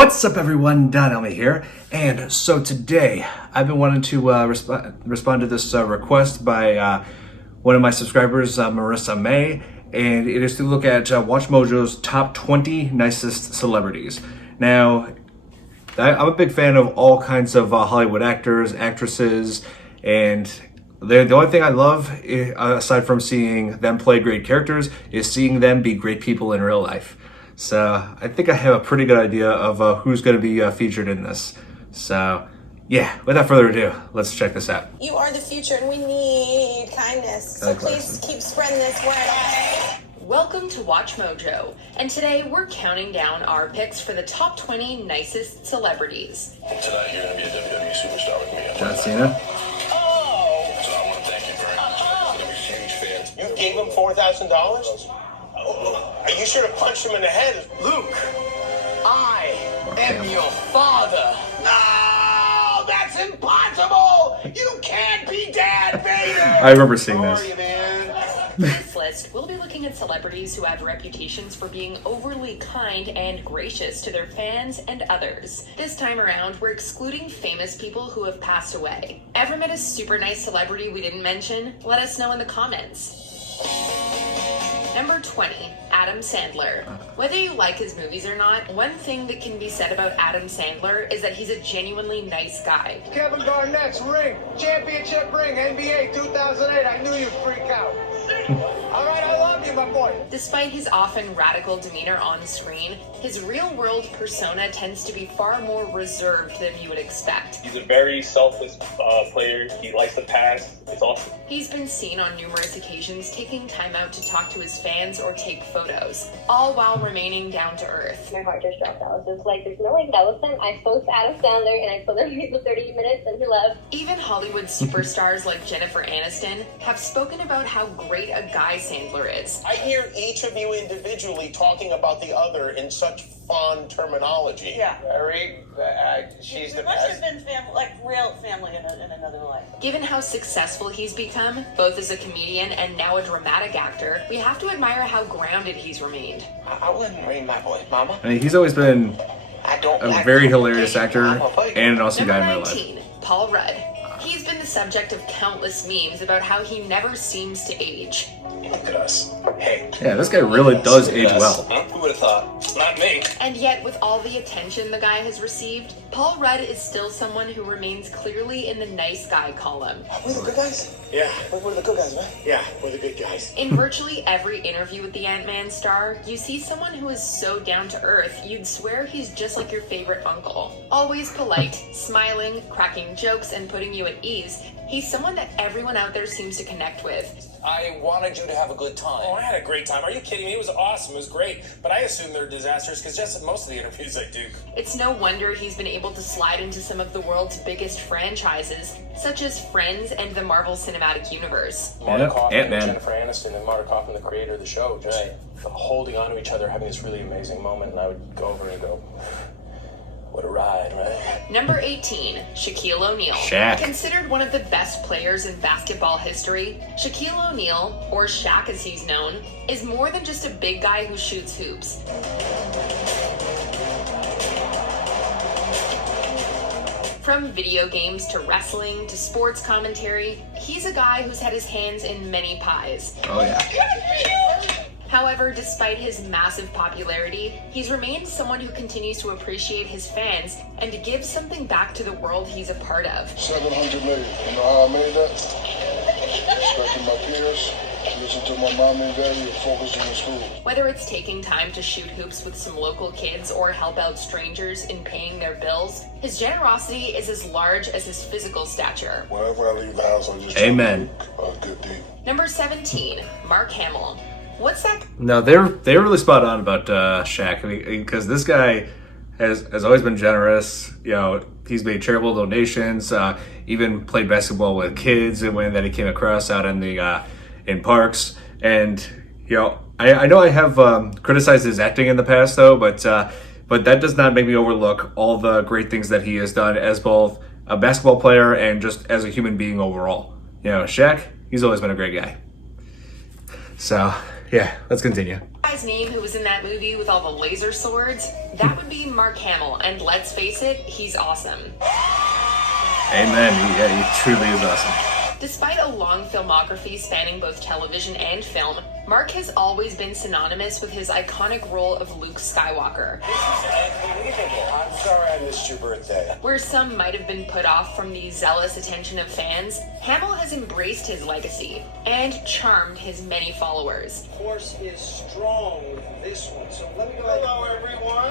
What's up, everyone? Elmi here, and so today I've been wanting to respond to this request by one of my subscribers, Marissa May, and it is to look at WatchMojo's top 20 nicest celebrities. Now, I'm a big fan of all kinds of Hollywood actors, actresses, and the only thing I love, aside from seeing them play great characters, is seeing them be great people in real life. So I think I have a pretty good idea of who's going to be featured in this. So yeah, without further ado, let's check this out. You are the future and we need kindness. So please keep spreading this word, okay? Welcome to WatchMojo, and today we're counting down our picks for the top 20 nicest celebrities. Tonight you're going to be a WWE superstar with me. John Cena. Oh! So I want to thank you very much. I'm a huge fan. You gave him $4,000? Are you sure to punch him in the head? Luke, I am your father. No, that's impossible. You can't be Dad Vader. I remember seeing this. Sorry, man. For this list, we'll be looking at celebrities who have reputations for being overly kind and gracious to their fans and others. This time around, we're excluding famous people who have passed away. Ever met a super nice celebrity we didn't mention? Let us know in the comments. Number 20, Adam Sandler. Whether you like his movies or not, one thing that can be said about Adam Sandler is that he's a genuinely nice guy. Kevin Garnett's ring, championship ring, NBA 2008. I knew you'd freak out. All right, I love you, my boy. Despite his often radical demeanor on screen, his real-world persona tends to be far more reserved than you would expect. He's a very selfless player. He likes to pass. It's awesome. He's been seen on numerous occasions taking time out to talk to his fans or take photos, all while remaining down to earth. My heart just dropped. I was just like, there's no way that was him. I spoke to Adam Sandler and I told him he's the 30 minutes and he left. Even Hollywood superstars like Jennifer Aniston have spoken about how great a guy Sandler is. I hear each of you individually talking about the other in such fond terminology. Yeah. Very, she's the Must have best. been like real family in another life. Given how successful he's become, both as a comedian and now a dramatic actor, we have to admire how grounded he's remained. I wouldn't ring my boy, Mama. I mean, he's always been a very hilarious actor and an awesome Number guy in real life. 19, Paul Rudd. He's been the subject of countless memes about how he never seems to age. Look at us. Hey. Yeah, this guy really does age well. Huh? Who would have thought? Not me. And yet, with all the attention the guy has received, Paul Rudd is still someone who remains clearly in the nice guy column. We're the good guys? Yeah, We're the good guys, man. yeah, we're the good guys. In virtually every interview with the Ant-Man star, you see someone who is so down to earth, you'd swear he's just like your favorite uncle. Always polite, smiling, cracking jokes, and putting you at ease, he's someone that everyone out there seems to connect with. I wanted you to have a good time. Oh, I had a great time. Are you kidding me? It was awesome. It was great. But I assume they're disasters because just most of the interviews I do. It's no wonder he's been able to slide into some of the world's biggest franchises, such as Friends and the Marvel Cinematic Universe. Marta Kauffman Ant-Man. and Jennifer Aniston and Marta Kauffman, the creator of the show, just holding on to each other, having this really amazing moment. And I would go over and go, what a ride, right? Number 18, Shaquille O'Neal. Shaq. Considered one of the best players in basketball history, Shaquille O'Neal, or Shaq as he's known, is more than just a big guy who shoots hoops. From video games to wrestling to sports commentary, he's a guy who's had his hands in many pies. Oh yeah. However, despite his massive popularity, he's remained someone who continues to appreciate his fans and to give something back to the world he's a part of. 700 million. You know how I made that? Respecting my peers, listen to my mom and daddy, and focus on school. Whether it's taking time to shoot hoops with some local kids or help out strangers in paying their bills, his generosity is as large as his physical stature. Whenever I leave the house, I just Amen. try to look a good deed. Number 17, Mark Hamill. What's that? No, they're really spot on about Shaq, because this guy has always been generous. You know, he's made charitable donations, even played basketball with kids when that he came across out in the in parks. And you know, I know I have criticized his acting in the past, though, but that does not make me overlook all the great things that he has done as both a basketball player and just as a human being overall. You know, Shaq, he's always been a great guy. So, yeah, let's continue. guy's name who was in that movie with all the laser swords? That would be Mark Hamill, and let's face it, he's awesome. Amen. Yeah, he truly is awesome. Despite a long filmography spanning both television and film, Mark has always been synonymous with his iconic role of Luke Skywalker. I'm sorry I missed your birthday. Where some might have been put off from the zealous attention of fans, Hamill has embraced his legacy and charmed his many followers. Force is strong with this one, so let me go ahead. Hello, everyone.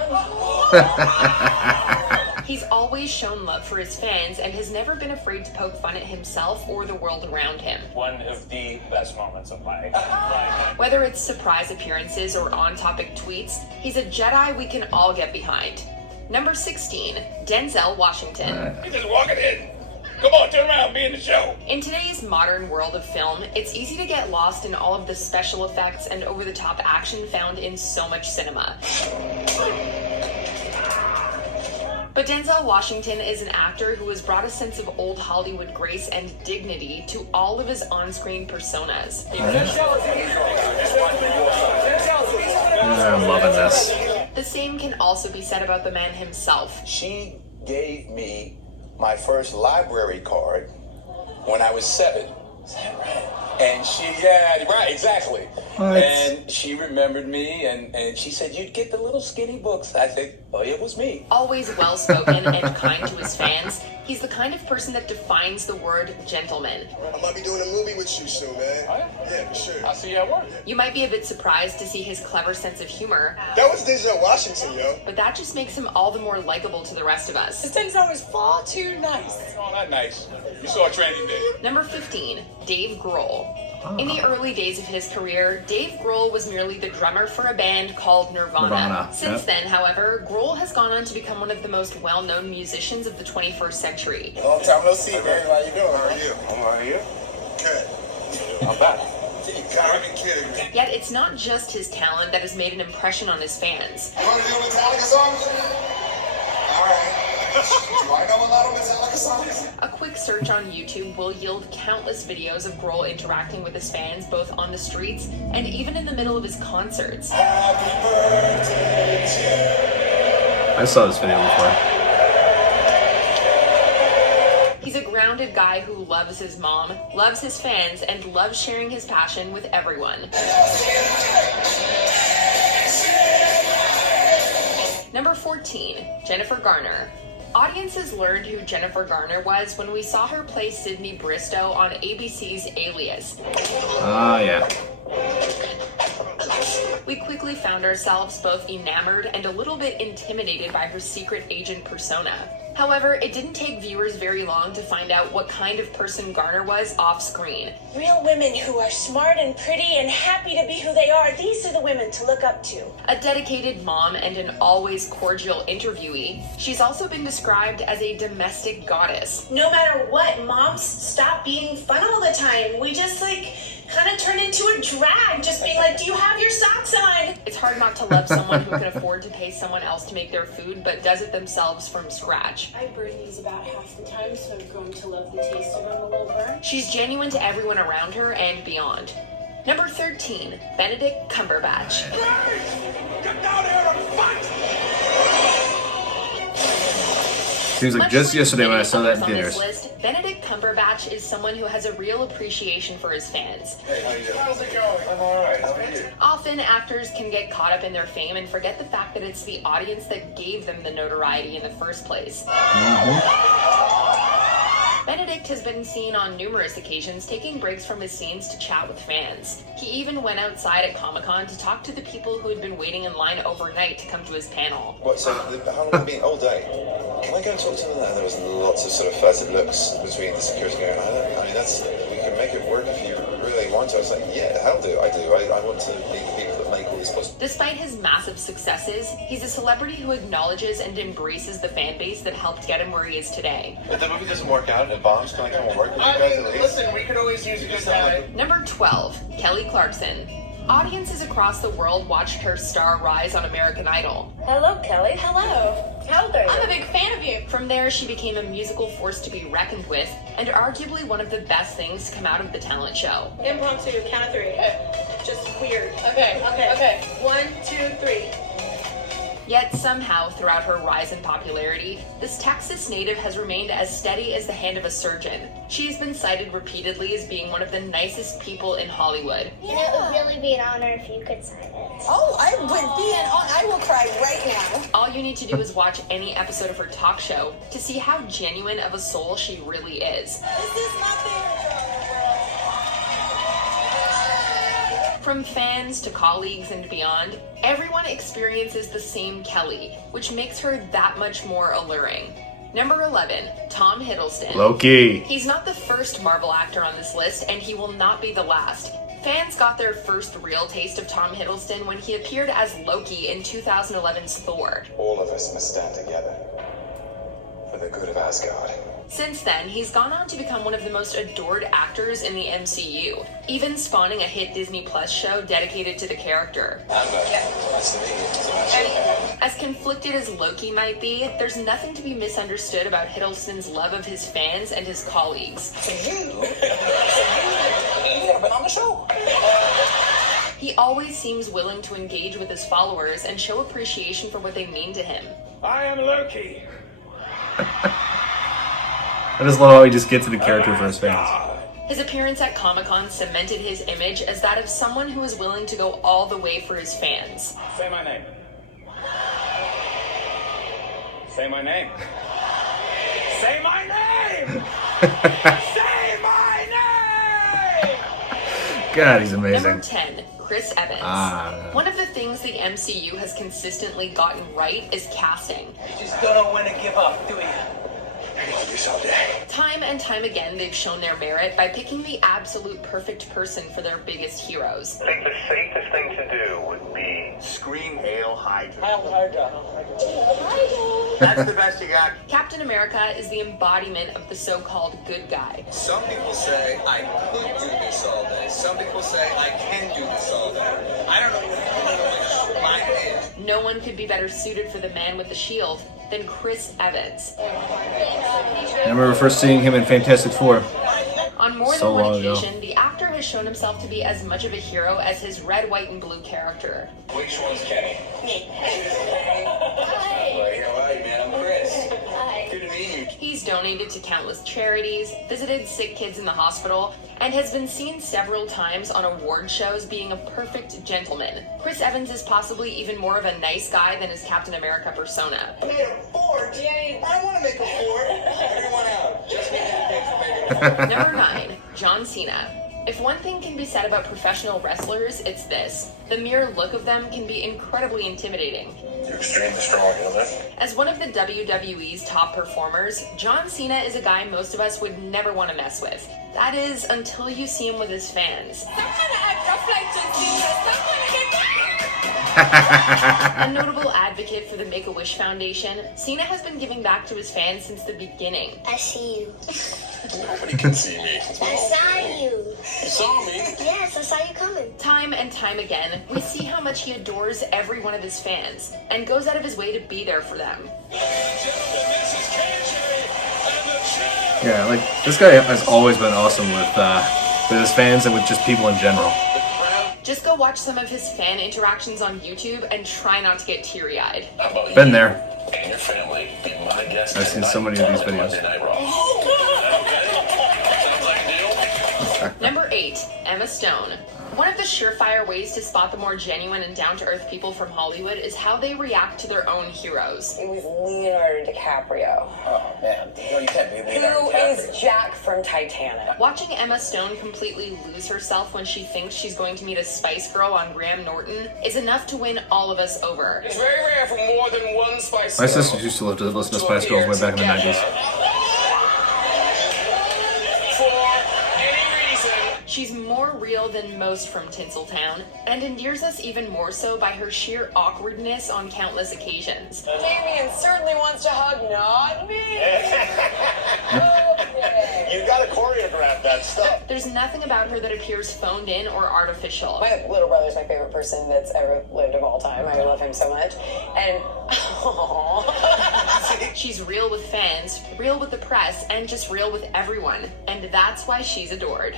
He's always shown love for his fans and has never been afraid to poke fun at himself or the world around him. One of the best moments of my life. Whether it's surprise appearances or on-topic tweets, he's a Jedi we can all get behind. Number 16, Denzel Washington. You're just walking in. Come on, turn around, be in the show. In today's modern world of film, it's easy to get lost in all of the special effects and over-the-top action found in so much cinema. But Denzel Washington is an actor who has brought a sense of old Hollywood grace and dignity to all of his on-screen personas. I'm loving this. The same can also be said about the man himself. She gave me my first library card when I was 7. Is that right? And right, exactly. What? And she remembered me, and she said, you'd get the little skinny books. I said, oh, it was me. Always well-spoken and kind to his fans, he's the kind of person that defines the word gentleman. I might be doing a movie with you soon, man. Oh, yeah? Yeah, for sure. I'll see you at work. You might be a bit surprised to see his clever sense of humor, That was Denzel Washington, yo. but that just makes him all the more likable to the rest of us. Denzel is far too nice. Oh, that nice. You saw Training Day. Number 15, Dave Grohl. In the early days of his career, Dave Grohl was merely the drummer for a band called Nirvana. Since then, however, Grohl has gone on to become one of the most well-known musicians of the 21st century. Long time no see, man. How you doing? How are you? I'm right here. Okay. I'm back. You gotta be kidding me. Yet it's not just his talent that has made an impression on his fans. You wanna do a Metallica song? Alright. Do I know a lot of Metallica songs? A quick search on YouTube will yield countless videos of Grohl interacting with his fans both on the streets and even in the middle of his concerts. Happy birthday to I saw this video before. He's a grounded guy who loves his mom, loves his fans, and loves sharing his passion with everyone. Number 14, Jennifer Garner. Audiences learned who Jennifer Garner was when we saw her play Sydney Bristow on ABC's Alias. Oh, yeah. We quickly found ourselves both enamored and a little bit intimidated by her secret agent persona. However, it didn't take viewers very long to find out what kind of person Garner was off-screen. Real women who are smart and pretty and happy to be who they are, these are the women to look up to. A dedicated mom and an always cordial interviewee, she's also been described as a domestic goddess. No matter what, moms stop being fun all the time. We just kind of turn into a drag, just being like, do you have your socks on? It's hard not to love someone who can afford to pay someone else to make their food, but does it themselves from scratch. I burn these about half the time, so I've grown to love the taste of them a little burnt. She's genuine to everyone around her and beyond. Number 13, Benedict Cumberbatch. Get down here and fight! Seems like just yesterday when I saw that in on this theaters. list, Benedict Cumberbatch is someone who has a real appreciation for his fans. Hey, how you doing? How's it going? I'm alright. How are you? Often, actors can get caught up in their fame and forget the fact that it's the audience that gave them the notoriety in the first place. Benedict has been seen on numerous occasions taking breaks from his scenes to chat with fans. He even went outside at Comic-Con to talk to the people who had been waiting in line overnight to come to his panel. What, so how long have you been? All day? Can I go and talk to them? And there was lots of sort of fuzzy looks between the security going, I mean, we can make it work if you really want to. I was like, yeah, hell do. I want to be the people that make all this possible. Despite his massive successes, he's a celebrity who acknowledges and embraces the fan base that helped get him where he is today. If the movie doesn't work out and it bombs, can I come and work with you guys at least? Listen, we could always use a good guy. Number 12, Kelly Clarkson. Audiences across the world watched her star rise on American Idol. Hello, Kelly. Hello. How old are you? I'm a big fan of you. From there, she became a musical force to be reckoned with, and arguably one of the best things to come out of the talent show. Impromptu, count of 3. just weird. Okay. 1, 2, 3. Yet somehow, throughout her rise in popularity, this Texas native has remained as steady as the hand of a surgeon. She has been cited repeatedly as being one of the nicest people in Hollywood. You know, it would really be an honor if you could sign it. Oh, I would be an honor. I will cry right now. All you need to do is watch any episode of her talk show to see how genuine of a soul she really is. This is my favorite girl. From fans to colleagues and beyond, everyone experiences the same Kelly, which makes her that much more alluring. Number 11, Tom Hiddleston. Loki. He's not the first Marvel actor on this list, and he will not be the last. Fans got their first real taste of Tom Hiddleston when he appeared as Loki in 2011's Thor. All of us must stand together for the good of Asgard. Since then, he's gone on to become one of the most adored actors in the MCU, even spawning a hit Disney Plus show dedicated to the character. Nice to meet you. Sebastian. As conflicted as Loki might be, there's nothing to be misunderstood about Hiddleston's love of his fans and his colleagues. You've never been on the show. He always seems willing to engage with his followers and show appreciation for what they mean to him. I am Loki. I just love how he just gets into character for his fans. His appearance at Comic-Con cemented his image as that of someone who is willing to go all the way for his fans. Say my name. Say my name. Say my name! Say my name! God, he's amazing. Number 10, Chris Evans. One of the things the MCU has consistently gotten right is casting. You just don't know when to give up, do you? Time and time again, they've shown their merit by picking the absolute perfect person for their biggest heroes. I think the safest thing to do would be scream Hail Hydra. Hail Hydra. That's the best you got. Captain America is the embodiment of the so-called good guy. Some people say I could do this all day. Some people say I can do this all day. I don't know which mine is. No one could be better suited for the man with the shield than Chris Evans. I remember first seeing him in Fantastic Four. On more So than one long ago. occasion, the actor has shown himself to be as much of a hero as his red, white, and blue character. Which one's Kenny? Me. Hey, how are you, man? I'm Chris. Hi. Good to meet you. He's donated to countless charities, visited sick kids in the hospital, and has been seen several times on award shows being a perfect gentleman. Chris Evans is possibly even more of a nice guy than his Captain America persona. I made a fort. Yay. I want to make a fort. Everyone out. Just me and Number 9, John Cena. If one thing can be said about professional wrestlers, it's this. The mere look of them can be incredibly intimidating. You're extremely strong, you know that? As one of the WWE's top performers, John Cena is a guy most of us would never want to mess with. That is, until you see him with his fans. A notable advocate for the Make-A-Wish Foundation, Cena has been giving back to his fans since the beginning. I see you. Nobody can see me. I saw you. You saw me? Yes, I saw you coming. Time and time again, we see how much he adores every one of his fans and goes out of his way to be there for them. Yeah, like this guy has always been awesome with his fans and with just people in general. Just go watch some of his fan interactions on YouTube and try not to get teary-eyed. How about Been you there. and your family be my guest? I've seen so many of these videos. Number 8, Emma Stone. One of the surefire ways to spot the more genuine and down-to-earth people from Hollywood is how they react to their own heroes. It was Leonardo DiCaprio. Oh, man. No, you can't be Leonardo Who DiCaprio. is Jack from Titanic? Watching Emma Stone completely lose herself when she thinks she's going to meet a Spice Girl on Graham Norton is enough to win all of us over. It's very rare for more than one Spice My Girl sisters used to love to listen to Spice Girls way back in the 90s. She's more real than most from Tinseltown, and endears us even more so by her sheer awkwardness on countless occasions. Damien certainly wants to hug, not me. You gotta choreograph that stuff. There's nothing about her that appears phoned in or artificial. My little brother's my favorite person that's ever lived of all time. I love him so much. And She's real with fans, real with the press, and just real with everyone. And that's why she's adored.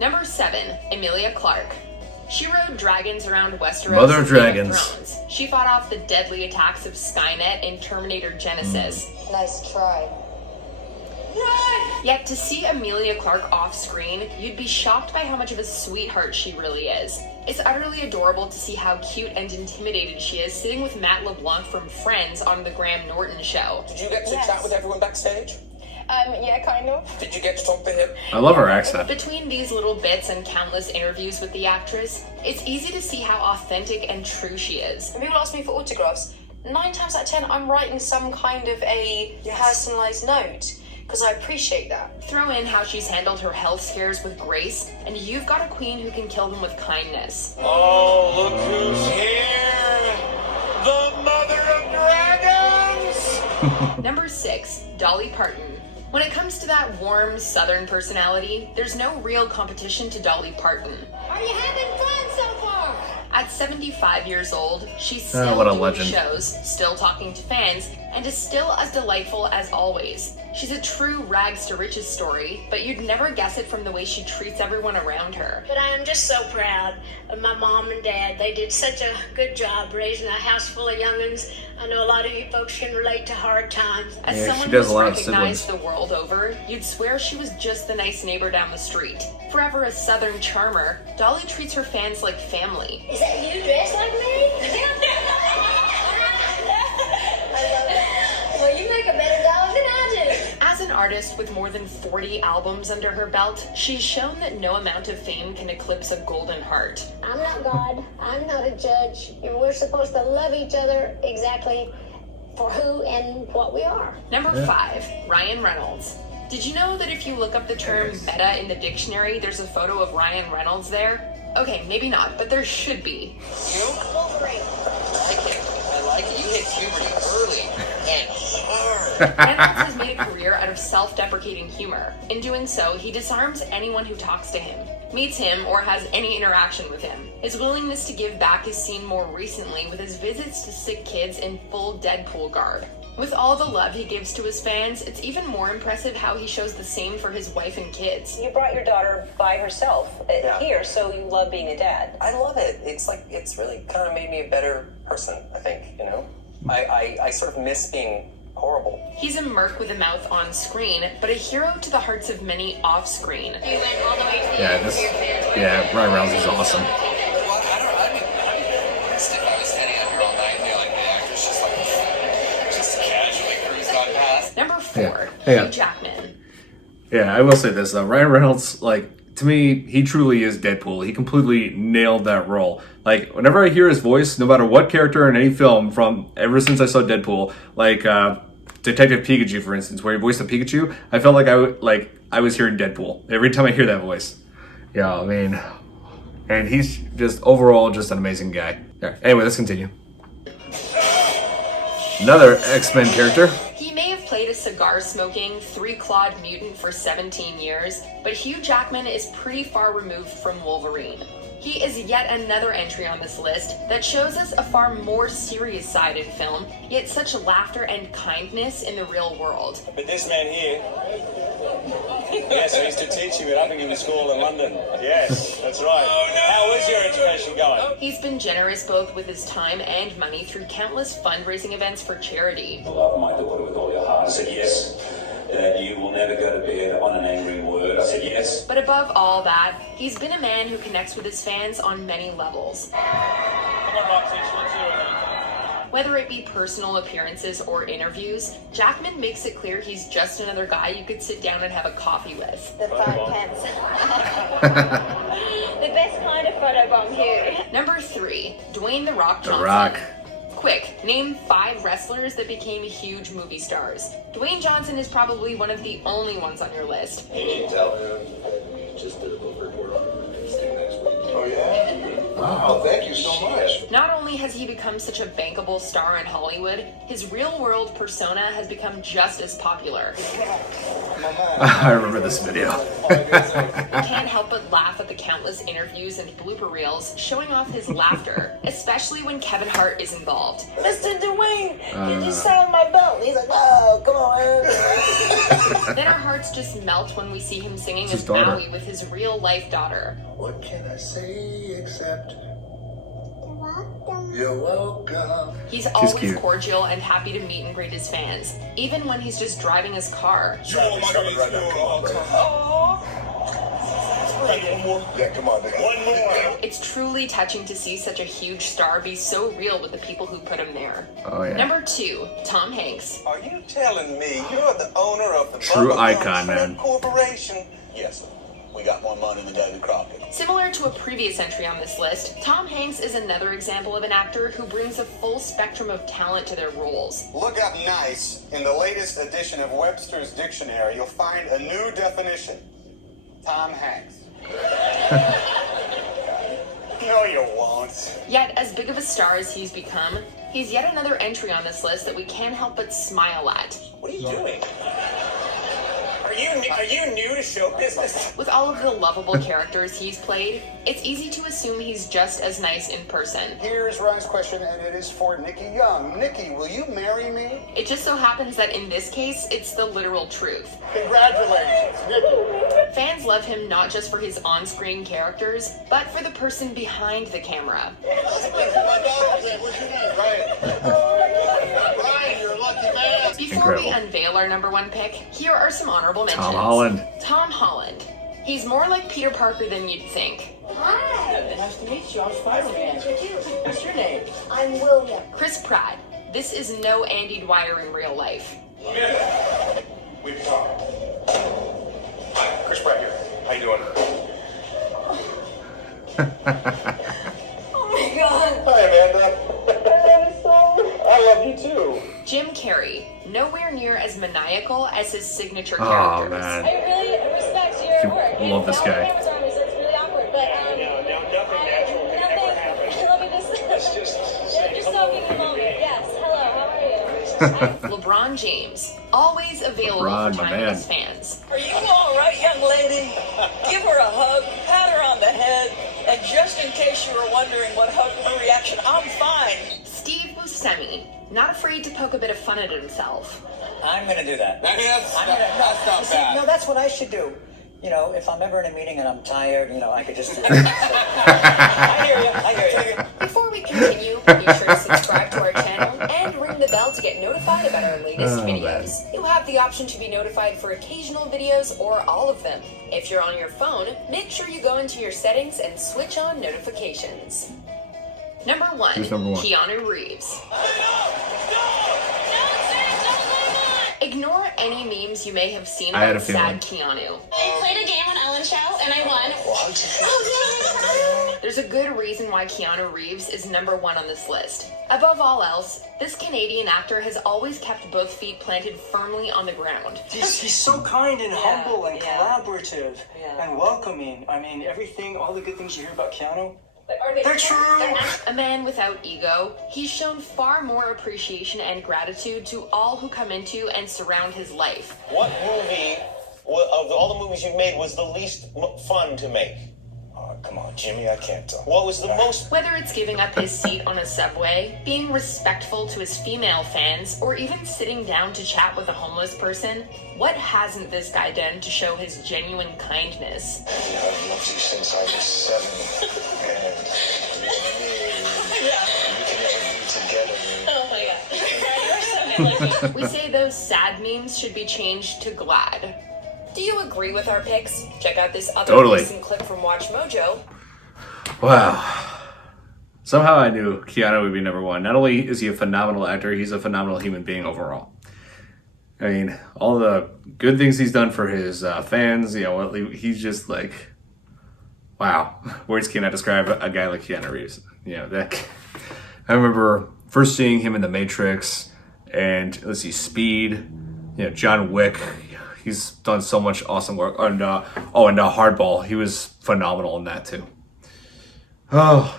Number 7, Emilia Clarke. She rode dragons around Westeros. Mother of in Game Dragons. Thrones. She fought off the deadly attacks of Skynet in Terminator Genesis. Nice try. Yet to see Emilia Clarke off screen, you'd be shocked by how much of a sweetheart she really is. It's utterly adorable to see how cute and intimidated she is sitting with Matt LeBlanc from Friends on the Graham Norton show. Did you get to chat with everyone backstage? Yeah, kind of. Did you get to talk to him? I love her accent. Between these little bits and countless interviews with the actress, it's easy to see how authentic and true she is. When people ask me for autographs, 9 times out of 10, I'm writing some kind of a personalised note, because I appreciate that. Throw in how she's handled her health scares with grace, and you've got a queen who can kill them with kindness. Oh, look who's here! The Mother of Dragons! Number 6, Dolly Parton. When it comes to that warm Southern personality, there's no real competition to Dolly Parton. Are you having fun so far? At 75 years old, she's still what a doing legend. shows, still talking to fans, and is still as delightful as always. She's a true rags to riches story, but you'd never guess it from the way she treats everyone around her. But I am just so proud of my mom and dad. They did such a good job raising a house full of young'uns. I know a lot of you folks can relate to hard times. As Yeah, someone she does who's a lot of recognized siblings. the world over, you'd swear she was just the nice neighbor down the street. Forever a Southern charmer, Dolly treats her fans like family. Is that you dressed like me? Well, you make a better dog than I do. As an artist with more than 40 albums under her belt, she's shown that no amount of fame can eclipse a golden heart. I'm not God. I'm not a judge. We're supposed to love each other exactly for who and what we are. Number 5, Ryan Reynolds. Did you know that if you look up the term meta in the dictionary, there's a photo of Ryan Reynolds there? Okay, maybe not, but there should be. Wolverine. I like it. You hit puberty early and hard. Reynolds has made a career out of self-deprecating humor. In doing so, he disarms anyone who talks to him, meets him, or has any interaction with him. His willingness to give back is seen more recently with his visits to sick kids in full Deadpool garb. With all the love he gives to his fans, it's even more impressive how he shows the same for his wife and kids. You brought your daughter by herself here, so you love being a dad. I love it. It's really kind of made me a better person, I think, you know? I sort of miss being horrible. He's a merc with a mouth on screen, but a hero to the hearts of many off screen. You went all the way to the end for your fans. Ryan Reynolds is awesome. Well, I'd be pissed if I was standing up here all night and like the actors just casually cruised on past. Number 4, Yeah. Hugh Jackman. Yeah, I will say this though. Ryan Reynolds, like, to me, he truly is Deadpool. He completely nailed that role. Like, whenever I hear his voice, no matter what character in any film from ever since I saw Deadpool, like Detective Pikachu, for instance, where he voiced the Pikachu, I felt like I was hearing Deadpool every time I hear that voice. Yeah, I mean, and he's just overall just an amazing guy. Yeah. Anyway, let's continue. Another X-Men character. He may have played a cigar-smoking, three-clawed mutant for 17 years, but Hugh Jackman is pretty far removed from Wolverine. He is yet another entry on this list that shows us a far more serious side in film, yet such laughter and kindness in the real world. But this man here, yes, I used to teach him at Uppingham School in London. Yes, that's right. Oh, no. How is your education going? He's been generous both with his time and money through countless fundraising events for charity. Love my daughter with all your heart. I said yes. That you will never go to bed on an angry word. I said yes. But above all that, he's been a man who connects with his fans on many levels. Whether it be personal appearances or interviews, Jackman makes it clear he's just another guy you could sit down and have a coffee with. The fun pants. The best kind of photobomb here. Number 3, Dwayne "The Rock" Johnson. The Rock. Quick, name 5 wrestlers that became huge movie stars. Dwayne Johnson is probably one of the only ones on your list. You can tell. Just did a book report on it next week. Oh, yeah? Wow, thank you so much. Not only has he become such a bankable star in Hollywood, his real-world persona has become just as popular. I remember this video. Can't help but laugh at the countless interviews and blooper reels showing off his laughter, especially when Kevin Hart is involved. Mr. Dwayne, You just signed my belt. And he's like, oh, come on. Then our hearts just melt when we see him singing It's his as daughter. Maui with his real-life daughter. What can I say except you're welcome? He's always cute. cordial and happy to meet and greet his fans, even when he's just driving his car. Yeah, come on, nigga. One more. It's truly touching to see such a huge star be so real with the people who put him there. Oh, yeah. Number 2, Tom Hanks. Are you telling me you're the owner of the True Bubba icon, Gum man. Corporation? Yes, sir. We got more money than Davy Crockett. Similar to a previous entry on this list, Tom Hanks is another example of an actor who brings a full spectrum of talent to their roles. Look up nice. In the latest edition of Webster's Dictionary, you'll find a new definition. Tom Hanks. No, you won't. Yet, as big of a star as he's become, he's yet another entry on this list that we can't help but smile at. What are you doing? Are you new to show business? With all of the lovable characters he's played, it's easy to assume he's just as nice in person. Here's Ryan's question, and it is for Nikki Young. Nikki, will you marry me? It just so happens that in this case, it's the literal truth. Congratulations, Nikki. Fans love him not just for his on-screen characters, but for the person behind the camera. What's your name? Ryan. Ryan, you're a lucky man. Before we Incredible. unveil our number 1 pick, here are some honorable mentions. Tom Holland. Tom Holland. He's more like Peter Parker than you'd think. Hi. Nice to meet you. I'm Spider-Man. What's your name? I'm William. Chris Pratt. This is no Andy Dwyer in real life. We've talked. Hi, Chris Pratt here. How you doing? Oh my God. Hi, Amanda. I love you too. Jim Carrey. Nowhere near as maniacal as his signature Oh, characters. man. I really respect your work. Love this guy. Cameras on me, so it's really awkward. But Nothing natural can ever happen. let me just soaking in the moment. Yes. Hello. How are you? LeBron James. Always available LeBron, for my timeless man. fans. Are you all right, young lady? Give her a hug, pat her on the head, and just in case you were wondering what hug her reaction, I'm fine. Steve Buscemi. Not afraid to poke a bit of fun at himself. I'm gonna do that. That's not See, bad. no, that's what I should do. You know, if I'm ever in a meeting and I'm tired, you know, I could just do that. I hear you. Before we continue, be sure to subscribe to our channel and ring the bell to get notified about our latest videos. You have the option to be notified for occasional videos or all of them. If you're on your phone, make sure you go into your settings and switch on notifications. Number 1, Who's number 1? Keanu Reeves. Ignore any memes you may have seen I had about a sad Keanu. I played a game on Ellen's show and I won. There's a good reason why Keanu Reeves is number 1 on this list. Above all else, this Canadian actor has always kept both feet planted firmly on the ground. He's so kind and humble and collaborative and welcoming. I mean, everything, all the good things you hear about Keanu, they're true. A man without ego, he's shown far more appreciation and gratitude to all who come into and surround his life. What movie of all the movies you've made was the least fun to make? Oh, come on, Jimmy, I can't tell. What was the most? Whether it's giving up his seat on a subway, being respectful to his female fans, or even sitting down to chat with a homeless person, what hasn't this guy done to show his genuine kindness? I've loved you since I was 7, and me, we can never be together. Oh my God. You're so good looking. We say those sad memes should be changed to glad. Do you agree with our picks? Check out this other Totally. recent clip from WatchMojo. Wow. Somehow I knew Keanu would be number 1. Not only is he a phenomenal actor, he's a phenomenal human being overall. I mean, all the good things he's done for his fans, you know, he's just like, wow. Words cannot describe a guy like Keanu Reeves. You know, I remember first seeing him in The Matrix and, let's see, Speed, you know, John Wick. He's done so much awesome work. And Hardball. He was phenomenal in that too. Oh,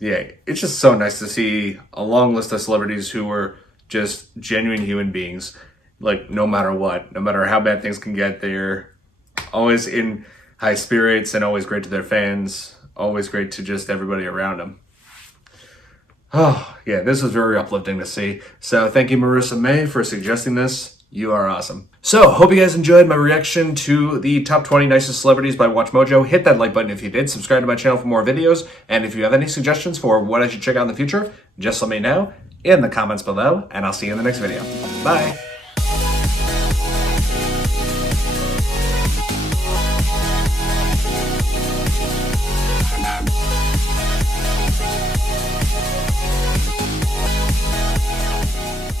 yeah. It's just so nice to see a long list of celebrities who were just genuine human beings. Like, no matter what, no matter how bad things can get, they're always in high spirits and always great to their fans. Always great to just everybody around them. Oh, Yeah, this was very uplifting to see. So thank you, Marissa May, for suggesting this. You are awesome. So, hope you guys enjoyed my reaction to the top 20 nicest celebrities by WatchMojo. Hit that like button if you did. Subscribe to my channel for more videos. And if you have any suggestions for what I should check out in the future, just let me know in the comments below. And I'll see you in the next video. Bye.